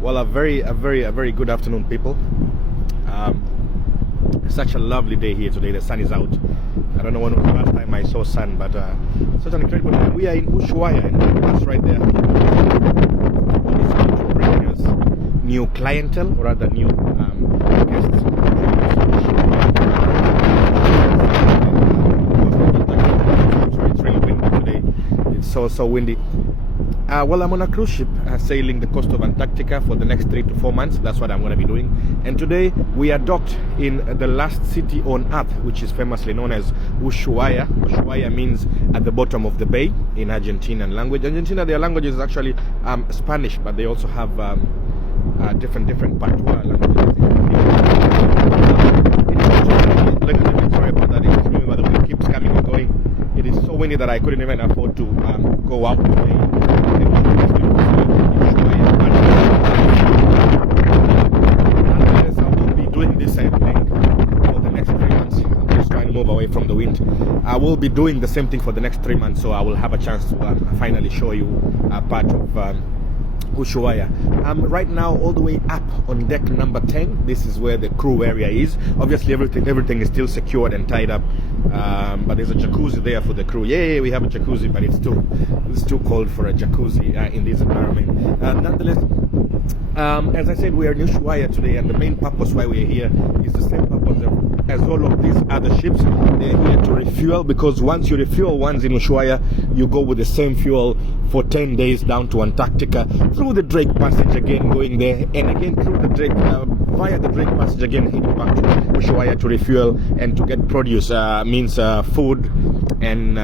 Well, a very good afternoon, people. Such a lovely day here today. The sun is out. I don't know when was the last time I saw sun, but such an incredible day. We are in Ushuaia, and that's right there. It's bringing us new clientele, or rather new guests. It's really windy today. It's so windy. Well, I'm on a cruise ship sailing the coast of Antarctica for the next 3 to 4 months. That's what I'm going to be doing. And today we are docked in the last city on earth, which is famously known as Ushuaia. Ushuaia means at the bottom of the bay in Argentinian language. Argentina, their language is actually Spanish, but they also have different patois languages. Sorry about that. It's really the wind keeps coming and going. It is so windy that I couldn't even afford to go out today. I will be doing this same thing for the next 3 months. I'm just trying to move away from the wind. I will be doing the same thing for the next 3 months, so I will have a chance to finally show you a part of Ushuaia. Right now all the way up on deck number 10. This is where the crew area is. Obviously everything is still secured and tied up, but there's a jacuzzi there for the crew. Yay, we have a jacuzzi, but it's too cold for a jacuzzi in this environment. Nonetheless, as I said, we are in Ushuaia today, and the main purpose why we are here is the same purpose as all of these other ships. They are here to refuel, because once you refuel once in Ushuaia, you go with the same fuel for 10 days down to Antarctica, through the Drake Passage again, going there, and again through the Drake, via the Drake Passage again, heading back to Ushuaia to refuel and to get produce, means food and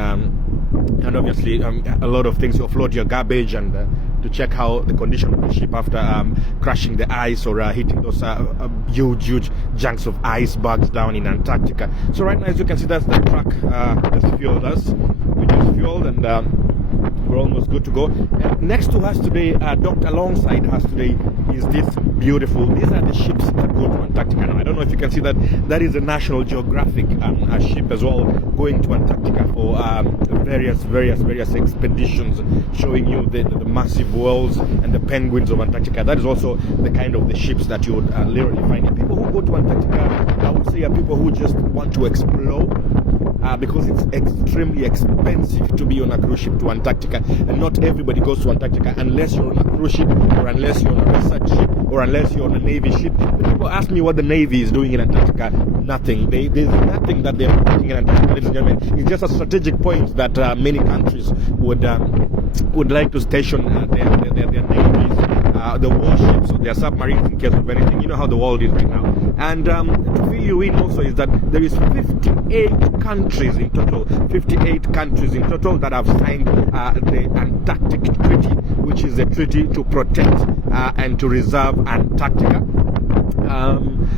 obviously a lot of things. You offload your garbage and to check how the condition of the ship after crashing the ice or hitting those huge chunks of icebergs down in Antarctica. So right now, as you can see, that's the truck just fueled us. We just fueled and we're almost good to go. And next to us today, docked alongside us today, is this beautiful. These are the ships that go to Antarctica. Now, I don't know if you can see that. That is a National Geographic ship as well, going to Antarctica for various expeditions, showing you the massive whales and the penguins of Antarctica. That is also the kind of the ships that you would literally find. And people who go to Antarctica, I would say, are people who just want to explore. Because it's extremely expensive to be on a cruise ship to Antarctica, and not everybody goes to Antarctica unless you're on a cruise ship, or unless you're on a research ship, or unless you're on a Navy ship. But people ask me what the Navy is doing in Antarctica. Nothing. There's nothing that they're doing in Antarctica, ladies and gentlemen. It's just a strategic point that many countries would like to station their navies, the warships, or their submarines in case of anything. You know how the world is right now. And to fill you in also is that there is 58 countries in total, 58 countries in total that have signed the Antarctic Treaty, which is a treaty to protect and to reserve Antarctica.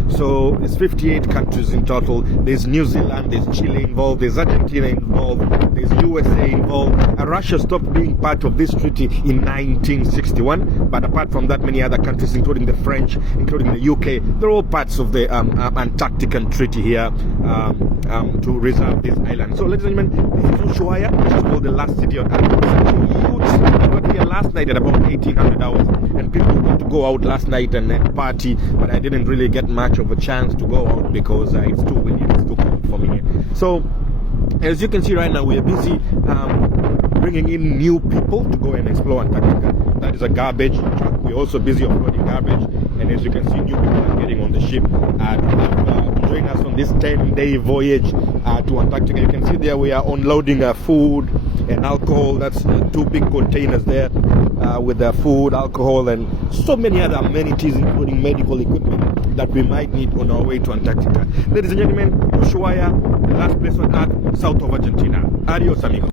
So it's 58 countries in total. There's New Zealand, there's Chile involved, there's Argentina involved, there's USA involved. Russia stopped being part of this treaty in 1961, but apart from that, many other countries, including the French, including the UK, they're all parts of the Antarctican treaty here to reserve this island. So, ladies and gentlemen, this is Ushuaia, which is called the last city on earth. I got here last night at about 1800 hours, and people got to go out last night and party, but I didn't really get much of a chance to go out because it's too windy, it's too cold for me. So, as you can see right now, we are busy bringing in new people to go and explore Antarctica. That is a garbage truck. We're also busy offloading garbage, and as you can see, new people are getting on the ship to join us on this 10-day voyage to Antarctica. You can see there we are unloading food and alcohol. That's 2 big containers there with food, alcohol, and so many other amenities, including medical equipment that we might need on our way to Antarctica. Ladies and gentlemen, Ushuaia, the last place on earth, south of Argentina. Adios, amigos.